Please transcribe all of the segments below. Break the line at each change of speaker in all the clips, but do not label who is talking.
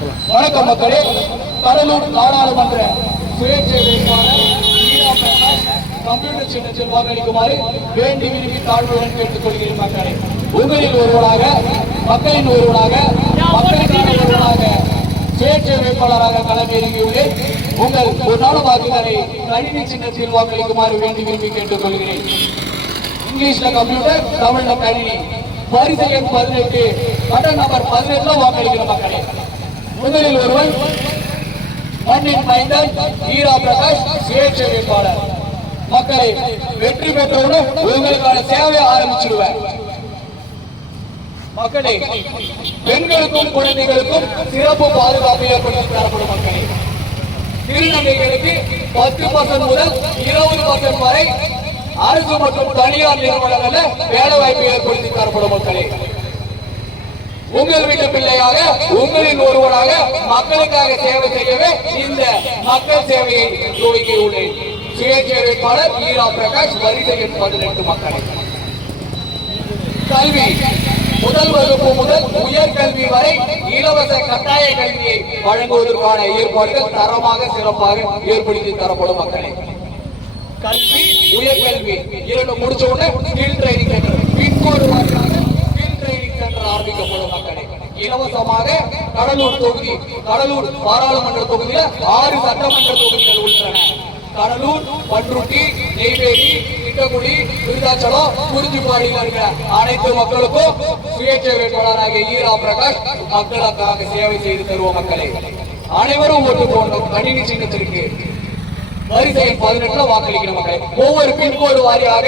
வணக்கம் மக்களே. கடலூர் நாடாளுமன்ற சுயேட்சை வேட்பாளர் கம்ப்யூட்டர் சின்னத்தில் வாக்களிக்குமாறு வேண்டி விரும்பி தாழ்வுடன் கேட்டுக்கொள்கிறேன் மக்களே. உங்களில் ஒருவராக மக்களின் ஒருவராக மக்களுக்கான ஒருவராக சுயேட்சை வேட்பாளராக களமிறங்கியுள்ளேன். உங்கள் ஒரு நாள் வாக்குகளை கணினி சின்னத்தில் வாக்களிக்குமாறு வேண்டி விரும்பி கேட்டுக்கொள்கிறேன். இங்கிலீஷ்ல கம்ப்யூட்டர் தமிழ்ல கணினி. வரிசை எண் பதினெட்டு. பட்டன் நம்பர் பதினெட்டுல வாக்களிக்கிற மக்களே. முதலில் ஒருவன் மண்ணின் மைந்தன் ஈரா பிரகாஷ் சுயேட்சை வேட்பாளர். மக்களை வெற்றி பெற்றவுடன் உங்களுக்கான சேவையை ஆரம்பிச்சிடுவேன் மக்களே பெண்களுக்கும் குழந்தைகளுக்கும் சிறப்பு பாதுகாப்பு ஏற்படுத்தி தரப்படும் மக்களே. திருநங்கைகளுக்கு பத்து பர்சன்ட் முதல் இருபது பர்சன்ட் வரை அரசு மற்றும் தனியார் நிறுவனங்களில் வேலை வாய்ப்பு ஏற்படுத்தி தரப்படும் மக்களே. உங்கள் வீட்டு பிள்ளையாக உங்களின் ஒருவராக மக்களுக்காக சேவை செய்யவே இந்த மக்கள் சேவையை துவக்கியுள்ளேன். சுயேட்சை வேட்பாளர் ஈரா பிரகாஷ் வரிசை எண் பதினெட்டு மக்களை. கல்வி. முதல் வகுப்பு முதல் உயர்கல்வி வரை இலவச கட்டாய கல்வியை வழங்குவதற்கான ஏற்பாடுகள் தரமாக சிறப்பாக ஏற்படுத்தி தரப்படும் மக்களே. கல்வி உயர்கல்வி இரண்டு முடிச்ச உடனே skill training centre pin code வாரியாக ஸ்கில் ட்ரைனிங் சென்டர் ஆரம்பிக்கப்படும் மக்களே இலவசமாக கடலூர் தொகுதி கடலூர் பாராளுமன்ற தொகுதியில ஆறு சட்டமன்ற தொகுதிகள் உள்ளன. கடலூர் பன்ருட்டி நெய்வேலி திட்டக்குடி விருதாச்சலம் குறிஞ்சிப்பாடியில் இருக்கிற அனைத்து மக்களுக்கும் சுயேட்சை வேட்பாளராக ஈரா பிரகாஷ் மக்களுக்காக சேவை செய்து தருவோம் மக்களை. அனைவரும் ஓட்டு போடணும். கணினி சின்னத்திற்கு வரிசை பதினெட்டுல வாக்களிக்கணும் மக்களே. ஒவ்வொரு பின்கோடு வாரியாக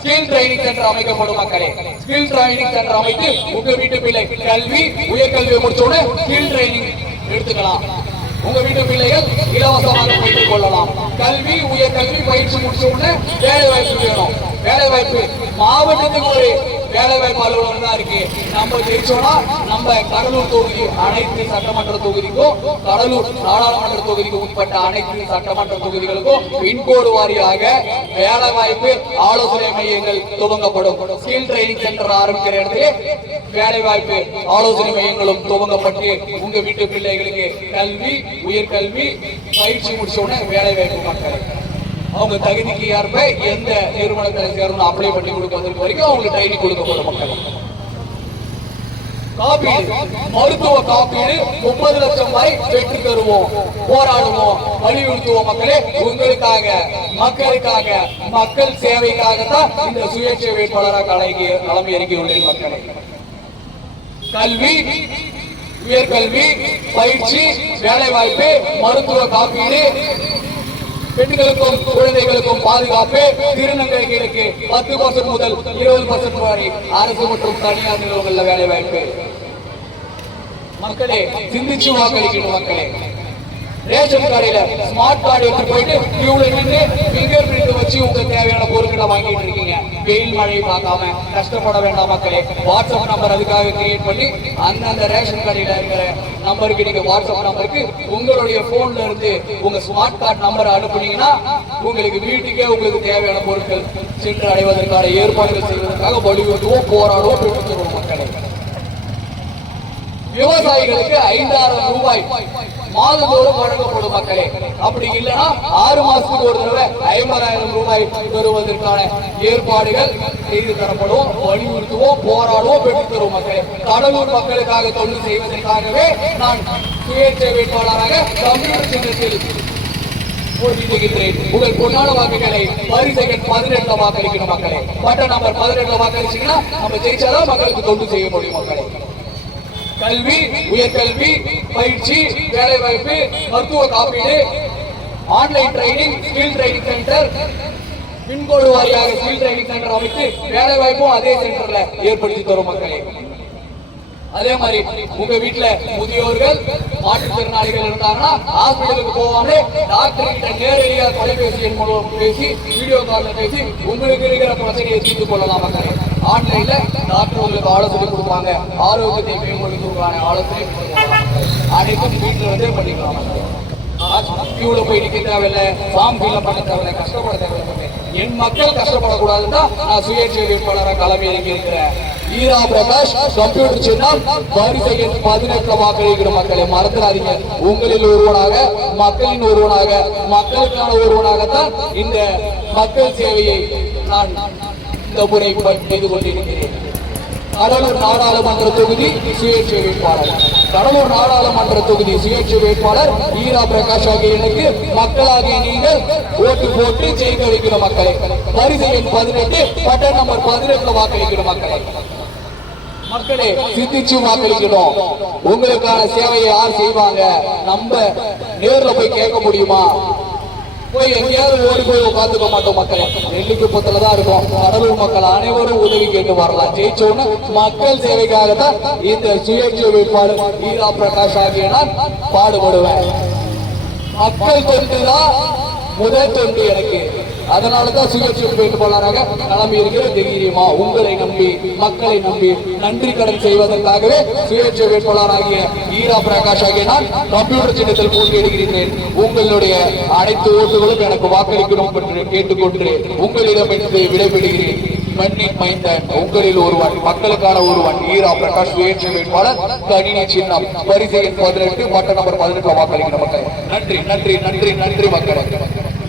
ஸ்கில் ட்ரைனிங் சென்டர் அமைக்கப்படும் மக்களே. ஸ்கில் ட்ரைனிங் சென்டர் அமைத்து உங்க வீட்டு பிள்ளை கல்வி உயர்கல்வியை முடிச்சோட உடனே ஸ்கில் ட்ரைனிங் எடுத்துக்கலாம். உங்க வீட்டு பிள்ளைகள் இலவசமாக பெற்றுக் கொள்ளலாம். கல்வி உயர்கல்வி பயிற்சி முடிச்ச உடனே வேலை வாய்ப்பு வேணும். வேலை வாய்ப்பு மாவட்டத்துக்கு ஒரு வேலை வாய்ப்பு அலுவலகம் தான் இருக்கு. நம்ம ஜெயிச்சோம்னா நம்ம கடலூர் தொகுதி அனைத்து சட்டமன்ற தொகுதிக்கும் கடலூர் நாடாளுமன்ற தொகுதிக்கு உட்பட்ட அனைத்து சட்டமன்ற தொகுதிகளுக்கும் பின்கோடு வாரியாக வேலை வாய்ப்பு ஆலோசனை மையங்கள் துவங்கப்படும். ஸ்கில் ட்ரைனிங் சென்டர் ஆரம்பிக்கிற இடத்துல வேலை வாய்ப்பு ஆலோசனை மையங்களும் துவங்கப்பட்டு உங்க வீட்டு பிள்ளைகளுக்கு கல்வி உயர்கல்வி பயிற்சி முடிச்ச உடனே வேலை வாய்ப்பு மக்கள் அவங்க தகுதிக்கு ஏற்ப எந்த நிறுவனத்தில் சேரணும் அப்ளை பண்ணி கொடுப்பதற்கு வரைக்கும் அவங்களுக்கு ட்ரைனிங் கொடுக்கப்படும் மக்கள். காப்பீடு. மருத்துவ காப்பீடு முப்பது லட்சம் வரை பெற்று தருவோம். போராடுவோம். வலியுறுத்துவோம் மக்களே. உங்களுக்காக மக்களுக்காக மக்கள் சேவைக்காக தான் இந்த சுயேட்சை வேட்பாளராக கலைக்கு களம் இறங்கியுள்ளேன் மக்களே. கல்வி உயர்கல்வி பயிற்சி வேலை வாய்ப்பு மருத்துவ காப்பீடு பெண்களுக்கும் குழந்தைகளுக்கும் பாதுகாப்பு திருநங்கைகளுக்கு பத்து பர்சன்ட் முதல் இருபது பர்சன்ட் வரை அரசு மற்றும் தனியார் நிறுவனங்கள்ல வேலை வாய்ப்பு. மக்களே சிந்திச்சு வாக்களிக்கணும் மக்களே. ரேஷன் கடையில ஸ்மார்ட் கார்டு எடுத்து போயிட்டு கியூல நின்று பிங்கர் பிரிண்ட் வச்சு உங்களுக்கு தேவையான பொருட்களை வாங்கிட்டு வெயில் மழை பார்க்காம கஷ்டப்பட வேண்டாம் மக்களே. வாட்ஸ்அப் நம்பர் அதுக்காக கிரியேட் பண்ணி அந்தந்த ரேஷன் கடையில இருக்கிற நம்பருக்கு நீங்க வாட்ஸ்அப் நம்பருக்கு உங்களுடைய போன்ல இருந்து உங்க ஸ்மார்ட் கார்டு நம்பர் அனுப்புனீங்கன்னா உங்களுக்கு வீட்டுக்கே உங்களுக்கு தேவையான பொருட்கள் சென்று அடைவதற்கான ஏற்பாடுகள் செய்வதற்காக வலியுறுத்துவோம் போராடுவோம் பெற்றுத் விவசாயிகளுக்கு ஐந்தாயிரம் ரூபாய் மாதந்தோறும் வழங்கப்படும் மக்களே. அப்படி இல்லைன்னா ஆறு மாசத்துக்கு ஒரு தடவை ஐம்பதாயிரம் ரூபாய் பெறுவதற்கான ஏற்பாடுகள் செய்து தரப்படும் வலியுறுத்துவோம் போராடுவோம் பெற்றுத்தரும் மக்களே. கடலூர் மக்களுக்காக தொண்டு செய்வதற்காகவே நான் சுயேட்சை வேட்பாளராக கம்ப்யூட்டர் சின்னத்தில் போட்டியிடுகின்றேன். உங்கள் பொன்னான வாக்குகளை வரிசைகள் பதினெட்டுல வாக்களிக்கணும் மக்களே. பட்ட நம்பர் பதினெட்டுல வாக்களிச்சீங்கன்னா நம்ம ஜெயிச்சாதான் மக்களுக்கு தொண்டு செய்ய முடியும் மக்களே. கல்வி உயர்கல்வி பயிற்சி வேலை வாய்ப்பு மருத்துவ காப்பீடு online training skill training centre pin code வாரியாக ஸ்கில் ட்ரைனிங் சென்டர் அமைத்து வேலை வாய்ப்பும் அதே சென்டர்ல ஏற்படுத்தி தரும் மக்களே. அதே மாதிரி உங்க வீட்டுல முதியோர்கள் மாற்றுத்திறனாளிகள் இருந்தாங்கன்னா ஹாஸ்பிட்டலுக்கு போவாங்க டாக்டர் கிட்ட நேரடியா தொலைபேசி எண் மூலம் பேசி வீடியோ கால்ல பேசி உங்களுக்கு இருக்கிற பிரச்சனையை தீர்த்து கொள்ளலாம் மக்களே. ஆன்லைன்ல டாக்டர் உங்களுக்கு ஆலோசனை கொடுப்பாங்க. ஆரோக்கியத்தை மேம்படுத்துவதற்கான ஆலோசனை அனைத்தும் வீட்டுல இருந்தே பண்ணிக்கலாம் மக்களே. கியூல போய் நிக்க தேவையில்ல. ஃபார்ம் ஃபில் பண்ண தேவையில்ல. கஷ்டப்பட தேவையில்லை என் மக்கள் கஷ்டப்படக்கூடாதுன்னு தான் நான் சுயேட்சை வேட்பாளராக கிளம்பி இறங்கி இருக்கிறேன். ஈரா பிரகாஷ் கம்ப்யூட்டர் சின்னம் வரிசை எண் பதினெட்டுல வாக்களிக்கிற மக்களை மறந்துடாதீங்க. உங்களில் ஒருவனாக மக்களின் ஒருவனாக மக்களுக்கான ஒருவனாகத்தான் இந்த மக்கள் சேவையை நான் இந்த முறை செய்து கொண்டிருக்கிறேன். கடலூர் நாடாளுமன்ற தொகுதி சுயேட்சை வேட்பாளர். கடலூர் நாடாளுமன்ற தொகுதி சுயேட்சை வேட்பாளர் ஈரா பிரகாஷ் ஆகிய எனக்கு மக்களாகிய நீங்கள் ஓட்டு போட்டு ஜெயிக்க வைக்கிற மக்களை வரிசை எண் பதினெட்டு பட்டன் நம்பர் பதினெட்டுல வாக்களிக்கிற மக்களை. மக்களே சிந்திச்சு வாக்களிக்கணும். உங்களுக்கான சேவையை யார் செய்வாங்க? நம்ம நேர்ல போய் கேட்க முடியுமா? போய் எங்கேயாவது ஓடி போய் உட்காந்துக்க மாட்டோம் மக்களே. நெல்லுக்கு புத்தல தான் இருக்கும். கடலூர் மக்கள் அனைவரும் உதவி கேட்டு வரலாம். ஜெயிச்சோன்னு மக்கள் சேவைக்காக தான் இந்த சுயேட்சை வேட்பாளர் ஈரா பிரகாஷ் ஆகிய நான் பாடுபடுவேன். மக்கள் தொண்டு தான் முதல் தொண்டு எனக்கு. அதனாலதான் சுயேட்சை வேட்பாளராக கிளம்பி இருக்கிற தைரியமா உங்களை நம்பி மக்களை நம்பி நன்றி கடன் செய்வதற்காகவே சுயேட்சை வேட்பாளராகிய ஈரா பிரகாஷ் ஆகிய நான் கம்ப்யூட்டர் சின்னத்தில் போட்டியிடுகிறேன் உங்களுடைய அனைத்து ஓட்டுகளும் எனக்கு வாக்களிக்கணும் என்று கேட்டுக்கொண்டு உங்களிடமிருந்து விடைபெறுகிறேன். மண்ணின் மைந்தன் உங்களில் ஒருவன் மக்களுக்கான ஒருவன் ஈரா பிரகாஷ் சுயேட்சை வேட்பாளர். கணினி சின்னம் வரிசை எண் பதினெட்டு மட்ட நம்பர் பதினெட்டு வாக்களிக்கிற மக்கள். நன்றி நன்றி நன்றி நன்றி மக்கள்.